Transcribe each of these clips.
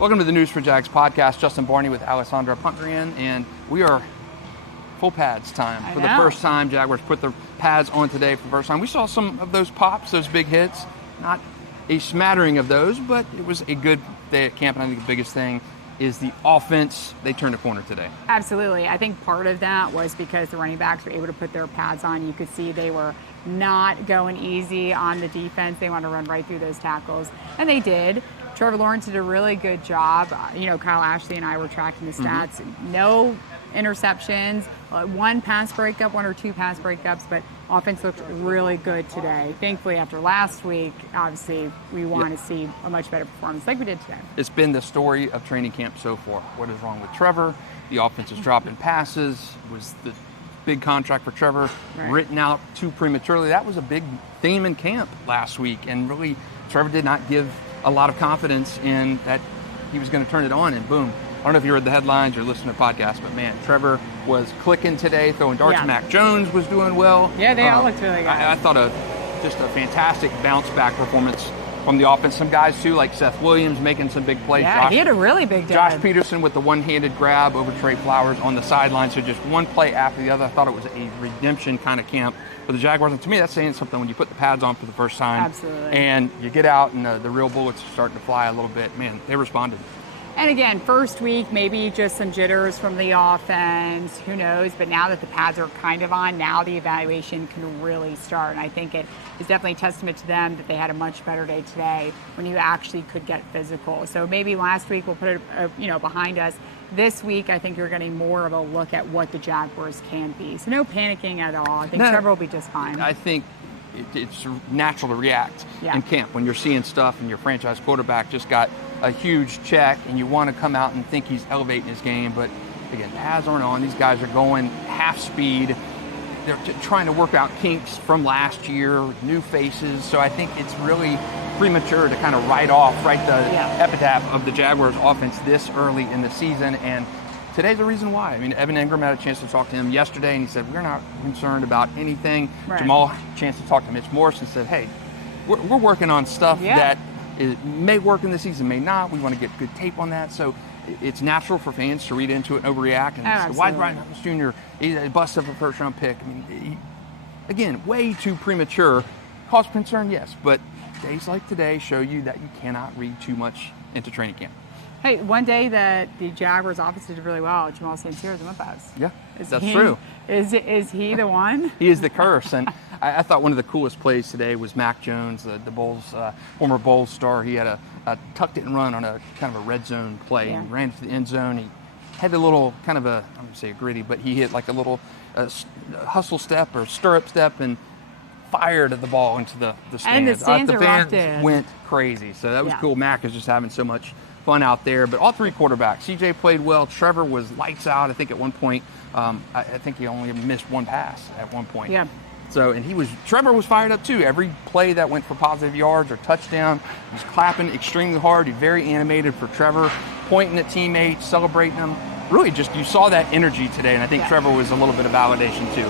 Welcome to the News4JAGs podcast. Justin Barney with Alessandra Pontbriand, and we are full pads time. For the first time, Jaguars put their pads on today for the first time. We saw some of those pops, those big hits. Not a smattering of those, but it was a good day at camp, and I think the biggest thing is the offense. They turned a corner today. Absolutely. I think part of that was because the running backs were able to put their pads on. You could see they were not going easy on the defense. They wanted to run right through those tackles, and they did. Trevor Lawrence did a really good job. Kyle Ashley and I were tracking the stats. No interceptions, one or two pass breakups, but offense looked really good today. Thankfully, after last week, obviously, we want to see a much better performance like we did today. It's been the story of training camp so far. What is wrong with Trevor? The offense is dropping passes. Was the big contract for Trevor written out too prematurely? That was a big theme in camp last week, and really, Trevor did not give a lot of confidence in that he was going to turn it on, and boom. I don't know if you read the headlines or listened to podcasts, but man, Trevor was clicking today, throwing darts. Yeah. Mac Jones was doing well. Yeah, they all looked really good. I thought just a fantastic bounce back performance from the offense. Some guys too, like Seth Williams, making some big plays. Yeah, he had a really big day. Josh Peterson with the one-handed grab over Trey Flowers on the sideline. So just one play after the other. I thought it was a redemption kind of camp for the Jaguars. And to me, that's saying something when you put the pads on for the first time. Absolutely. And you get out and the real bullets are starting to fly a little bit. Man, they responded. And again, first week, maybe just some jitters from the offense, who knows, but now that the pads are kind of on, now the evaluation can really start. And I think it is definitely a testament to them that they had a much better day today when you actually could get physical. So maybe last week we'll put it behind us. This week, I think you're getting more of a look at what the Jaguars can be. So no panicking at all. I think Trevor will be just fine. I think it's natural to react in camp when you're seeing stuff and your franchise quarterback just got a huge check and you want to come out and think he's elevating his game. But again, pads aren't on. These guys are going half speed. They're trying to work out kinks from last year, new faces. So I think it's really premature to kind of write the epitaph of the Jaguars offense this early in the season. And today's the reason why. I mean, Evan Ingram had a chance to talk to him yesterday, and he said, we're not concerned about anything. Right. Jamal had a chance to talk to Mitch Morris and said, hey, we're working on stuff that may work in the season, may not. We want to get good tape on that. So it's natural for fans to read into it and overreact. And why Brian Thomas Jr. He busts up a first-round pick? I mean, again, way too premature. Cause for concern, yes, but days like today show you that you cannot read too much into training camp. Hey, one day that the Jaguars offense did really well, Jamal St. Cyr went pass. Yeah, that's true. Is he the one? He is the curse. And I thought one of the coolest plays today was Mac Jones, the Bulls, former Bulls star. He had a tucked it and run on a kind of a red zone play and ran to the end zone. He had a little kind of I'm going to say a gritty, but he hit like a little hustle step or stirrup step and fired the ball into the stands. And the stands fans went crazy. So that was cool. Mac is just having so much fun out there. But all three quarterbacks, CJ played well. Trevor was lights out. I think at one point, I think he only missed one pass at one point. Yeah. So, and Trevor was fired up too. Every play that went for positive yards or touchdown, he was clapping extremely hard. He's very animated for Trevor, pointing at teammates, celebrating them. Really just, you saw that energy today, and I think Trevor was a little bit of validation too.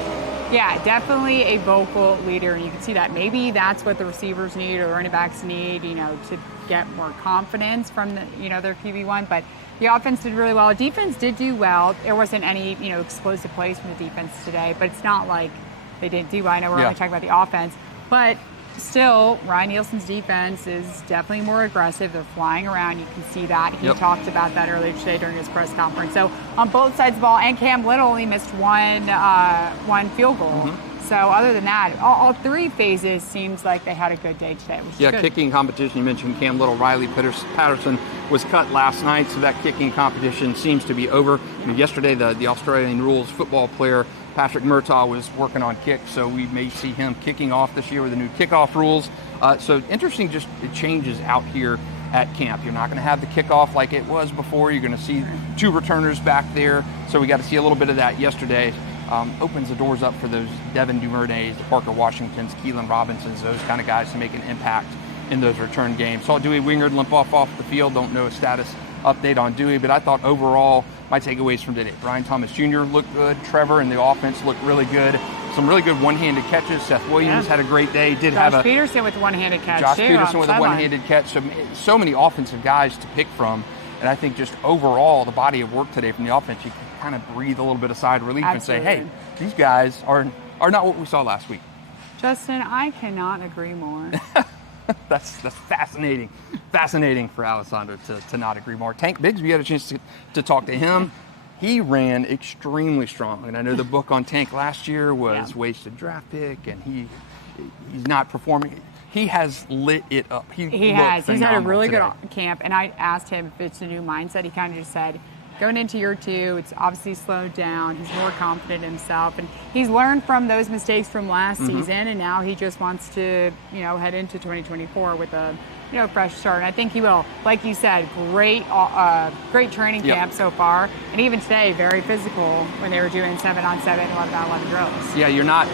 Yeah, definitely a vocal leader, and you can see that. Maybe that's what the receivers need or the running backs need, to get more confidence from their QB1. But the offense did really well. Defense did do well. There wasn't any, explosive plays from the defense today, but it's not like they didn't do well. I know we're only talking about the offense, but still, Ryan Nielsen's defense is definitely more aggressive. They're flying around. You can see that. He talked about that earlier today during his press conference. So on both sides of the ball, and Cam Little only missed one field goal. So other than that, all three phases seems like they had a good day today. Which is good. Kicking competition. You mentioned Cam Little. Riley Patterson was cut last night, so that kicking competition seems to be over. Yesterday, the Australian rules football player Patrick Murtaugh was working on kicks, so we may see him kicking off this year with the new kickoff rules. So interesting, just it changes out here at camp. You're not going to have the kickoff like it was before. You're going to see two returners back there. So we got to see a little bit of that yesterday. Opens the doors up for those Devin Duvernay's, the Parker Washingtons, Keelan Robinsons, those kind of guys to make an impact in those return games. Saw Dewey Wingard limp off the field. Don't know a status update on Dewey, but I thought overall my takeaways from today: Brian Thomas Jr. looked good. Trevor and the offense looked really good. Some really good one-handed catches. Seth Williams had a great day. Josh Peterson with the one-handed catch. Josh Peterson with a one-handed catch. So many offensive guys to pick from. And I think just overall, the body of work today from the offense, you can kind of breathe a little bit of sigh of relief Absolutely. and say, hey, these guys are not what we saw last week. Justin, I cannot agree more. That's fascinating. Fascinating for Alessandra to not agree more. Tank Bigsby had a chance to talk to him. He ran extremely strong. And I know the book on Tank last year was wasted draft pick, and he's not performing. He has lit it up. He has. He's had a really good camp. And I asked him if it's a new mindset. He kind of just said, going into year 2, it's obviously slowed down. He's more confident in himself, and he's learned from those mistakes from last season. And now he just wants to, head into 2024 with a, fresh start. And I think he will. Like you said, great training camp so far, and even today, very physical when they were doing 7-on-7, 11-on-11 drills. Yeah, you're not.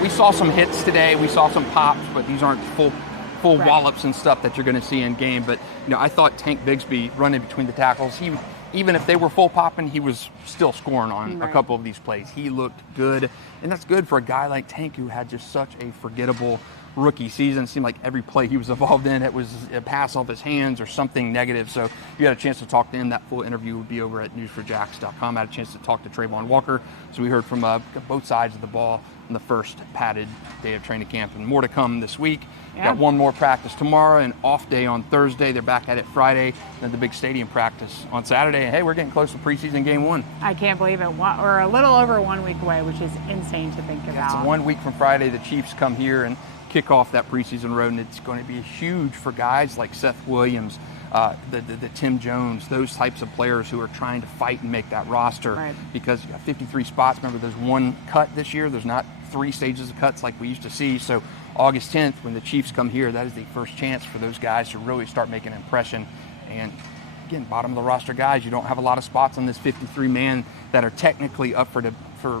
We saw some hits today. We saw some pops, but these aren't full wallops and stuff that you're going to see in game. But I thought Tank Bigsby running between the tackles, even if they were full popping, he was still scoring on a couple of these plays. He looked good, and that's good for a guy like Tank who had just such a forgettable rookie season. It seemed like every play he was involved in, it was a pass off his hands or something negative. So if you had a chance to talk to him, that full interview would be over at News4JAGs.com. I had a chance to talk to Trayvon Walker, so we heard from both sides of the ball on the first padded day of training camp, and more to come this week. Got one more practice tomorrow, and off day on Thursday. They're back at it Friday, then the big stadium practice on Saturday. And hey, we're getting close to preseason game 1. I can't believe it. We're a little over 1 week away, which is insane to think about. It's 1 week from Friday. The Chiefs come here and kick off that preseason road, and it's going to be huge for guys like Seth Williams, the Tim Jones, those types of players who are trying to fight and make that roster, because you got 53 spots. Remember, there's one cut this year. There's not 3 stages of cuts like we used to see. So August 10th, when the Chiefs come here, that is the first chance for those guys to really start making an impression. And again, bottom of the roster guys, you don't have a lot of spots on this 53-man that are technically up for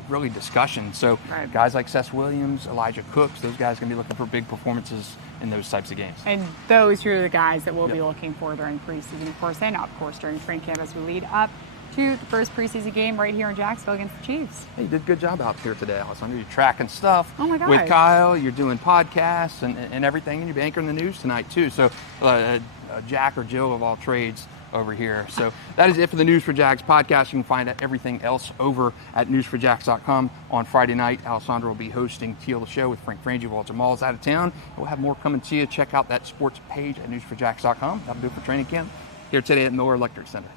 really discussion. So guys like Seth Williams, Elijah Cooks, those guys are going to be looking for big performances in those types of games. And those are the guys that we'll be looking for during preseason, of course, and of course during training camp as we lead up to the first preseason game right here in Jacksonville against the Chiefs. Hey, you did a good job out here today, Alessandra. You're tracking stuff with Kyle. You're doing podcasts and everything, and you're anchoring the news tonight too. So Jack or Jill of all trades over here. So that is it for the News4JAGs podcast. You can find out everything else over at News4JAGs.com. On Friday night, Alessandra will be hosting Teal the Show with Frank Frangie while Jamal is out of town. We'll have more coming to you. Check out that sports page at News4JAGs.com. That'll do it for training camp here today at Miller Electric Center.